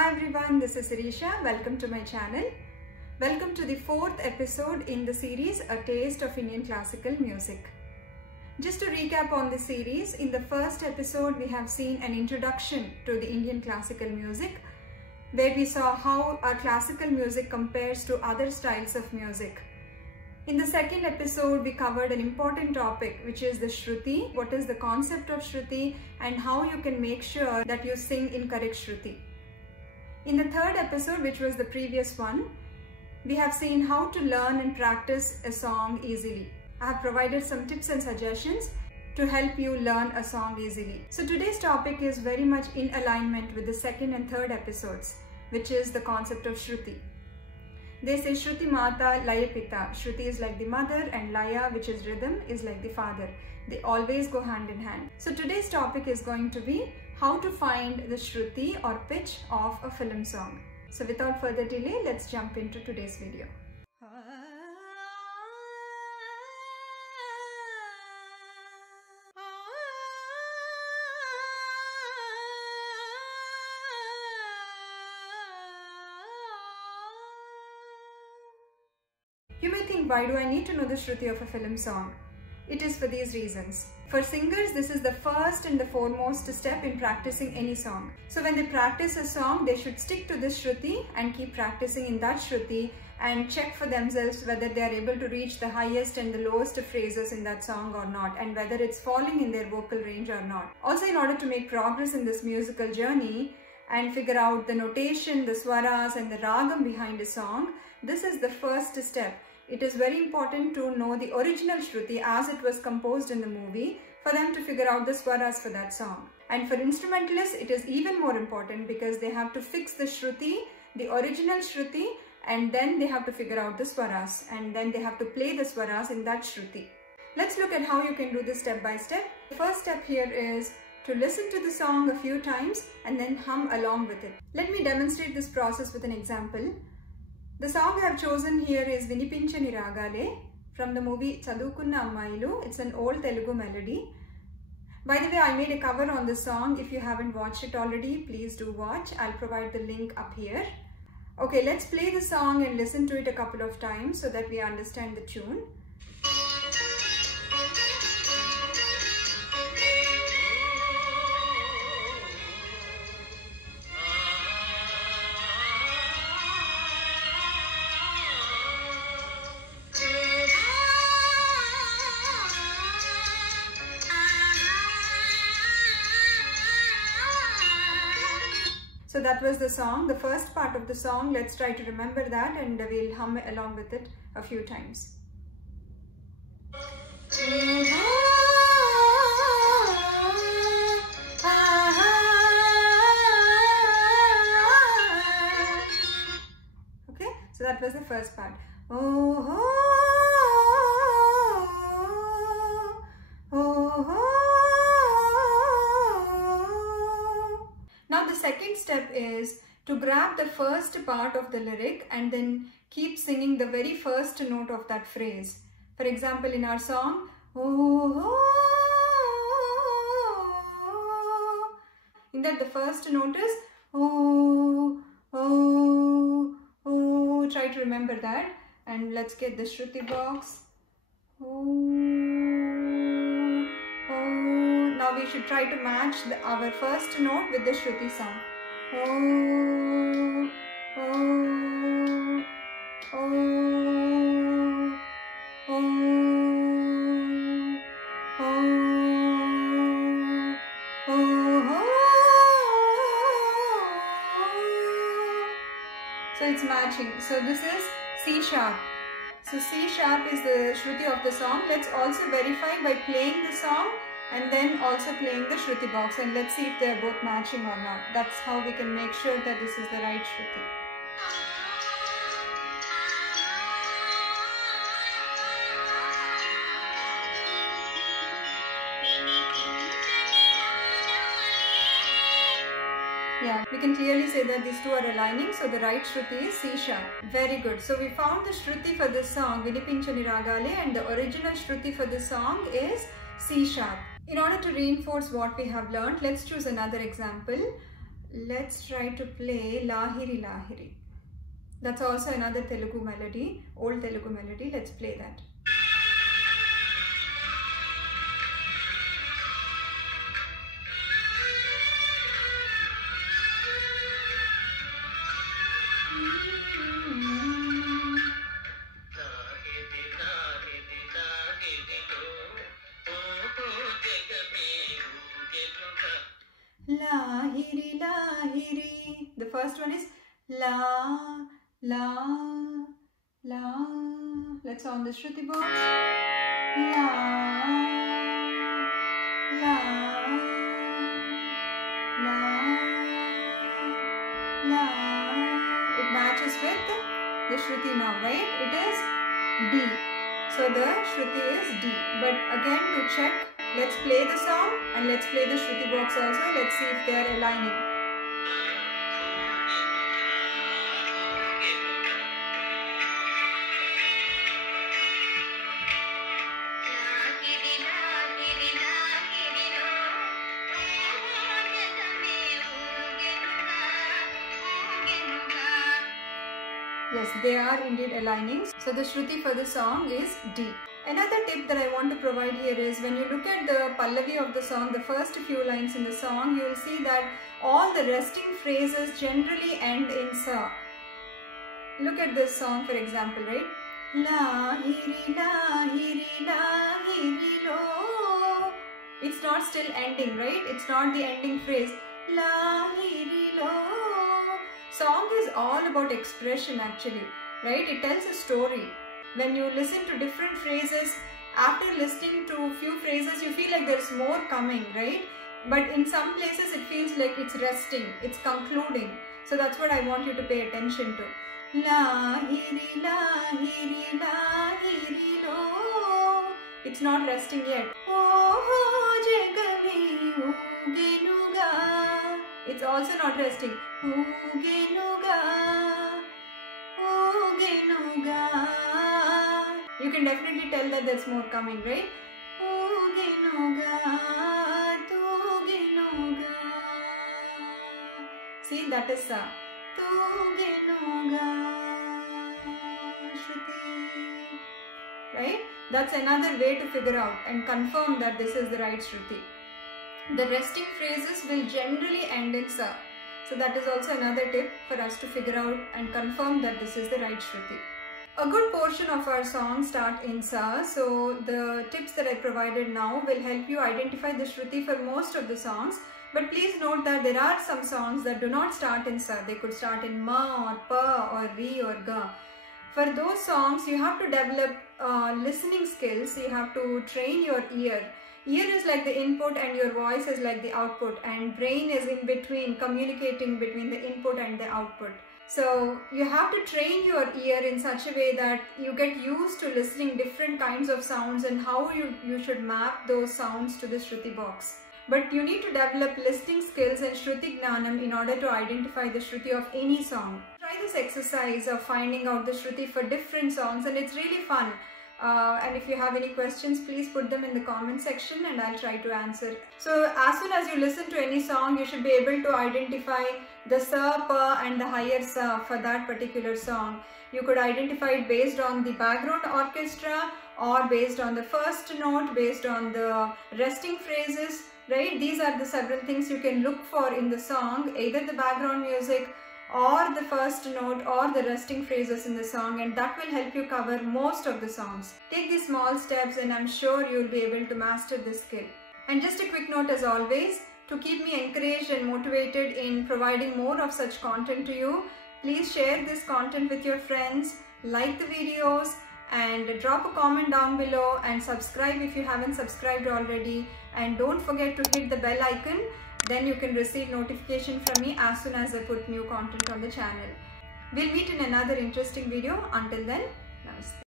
Hi everyone, this is Sirisha. Welcome to my channel. Welcome to the 4th episode in the series A Taste of Indian Classical Music. Just to recap on the series, in the first episode we have seen an introduction to the Indian classical music where we saw how our classical music compares to other styles of music. In the second episode, we covered an important topic, which is the Shruthi, what is the concept of Shruthi and how you can make sure that you sing in correct Shruthi. In the third episode, which was the previous one, we have seen how to learn and practice a song easily. I have provided some tips and suggestions to help you learn a song easily. So today's topic is very much in alignment with the second and third episodes, which is the concept of Shruthi. They say Shruti Mata, Laya Pita. Shruti is like the mother and Laya, which is rhythm, is like the father. They always go hand in hand. So today's topic is going to be how to find the Shruti or pitch of a film song. So without further delay, let's jump into today's video. You may think, why do I need to know the Shruti of a film song? It is for these reasons. For singers, this is the first and the foremost step in practicing any song. So when they practice a song, they should stick to this Shruti and keep practicing in that Shruti and check for themselves whether they are able to reach the highest and the lowest phrases in that song or not, and whether it's falling in their vocal range or not. Also, in order to make progress in this musical journey and figure out the notation, the swaras and the ragam behind a song, this is the first step. It is very important to know the original Shruti as it was composed in the movie for them to figure out the swaras for that song. And for instrumentalists, it is even more important because they have to fix the Shruti, the original Shruti, and then they have to figure out the swaras, and then they have to play the swaras in that Shruti. Let's look at how you can do this step by step. The first step here is to listen to the song a few times and then hum along with it. Let me demonstrate this process with an example. The song I have chosen here is Vinipinchani Ragale from the movie Chadukunna Ammayilu. It's an old Telugu melody. By the way, I made a cover on this song. If you haven't watched it already, please do watch. I'll provide the link up here. Okay, let's play the song and listen to it a couple of times so that we understand the tune. So that was the song, the first part of the song. Let's try to remember that and we'll hum along with it a few times. Okay, so that was the first part. Now the second step is to grab the first part of the lyric and then keep singing the very first note of that phrase. For example, in our song, in that the first note is try to remember that, and let's get the Shruti box. Now we should try to match our first note with the Shruti sound. So it's matching. So this is C sharp. So C sharp is the Shruti of the song. Let's also verify by playing the song and then also playing the Shruti box, and let's see if they are both matching or not. That's how we can make sure that this is the right Shruti. Yeah, we can clearly say that these two are aligning, so the right Shruti is C sharp. Very good. So we found the Shruti for this song, Vinipinchani Ragale, and the original Shruti for this song is C sharp. In order to reinforce what we have learned, let's choose another example. let's try to play Lahiri Lahiri. That's also another Telugu melody, old Telugu melody. Let's play that. Lahiri Lahiri. The first one is La, La, La. Let's on the Shruti box. La, La, La, La. It matches with the Shruti now, right? It is D. So the Shruti is D. But again, to check, let's play the song and let's play the Shruti box also. Let's see if they are aligning. Yes, they are indeed aligning. So the Shruti for the song is D. Another tip that I want to provide here is when you look at the Pallavi of the song, the first few lines in the song, you will see that all the resting phrases generally end in Sa. Look at this song for example, right? Lahiri, lahiri, lahiri, lo. It's not still ending, right? It's not the ending phrase. Lahiri, lo. Song is all about expression actually, right? It tells a story. When you listen to different phrases, after listening to few phrases, you feel like there's more coming, right? But in some places, it feels like it's resting, it's concluding. So that's what I want you to pay attention to. Lahiri, lahiri, lahiri, lo. It's not resting yet. Oh, jagame ugenuga. It's also not resting. Ugenuga, ugenuga. You can definitely tell that there's more coming, right? See, that is Sa. Right? That's another way to figure out and confirm that this is the right Shruti. The resting phrases will generally end in Sa. So that is also another tip for us to figure out and confirm that this is the right Shruti. A good portion of our songs start in Sa, so the tips that I provided now will help you identify the Shruti for most of the songs. But please note that there are some songs that do not start in Sa. They could start in Ma or Pa or Ri or Ga. For those songs, you have to develop listening skills. You have to train your ear. Ear is like the input and your voice is like the output, and brain is in between, communicating between the input and the output. So you have to train your ear in such a way that you get used to listening different kinds of sounds and how you should map those sounds to the Shruti box. But you need to develop listening skills and Shruti gnanam in order to identify the Shruti of any song. Try this exercise of finding out the Shruti for different songs, and it's really fun. And if you have any questions, please put them in the comment section and I'll try to answer. So as soon as you listen to any song, you should be able to identify the Sa, Pa and the higher Sa for that particular song. You could identify it based on the background orchestra or based on the first note, based on the resting phrases, right? These are the several things you can look for in the song, either the background music or the first note or the resting phrases in the song, and that will help you cover most of the songs. Take these small steps and I'm sure you'll be able to master this skill. And just a quick note as always, to keep me encouraged and motivated in providing more of such content to you, please share this content with your friends, like the videos and drop a comment down below and subscribe if you haven't subscribed already, and don't forget to hit the bell icon. Then you can receive notification from me as soon as I put new content on the channel. We'll meet in another interesting video. Until then, namaste.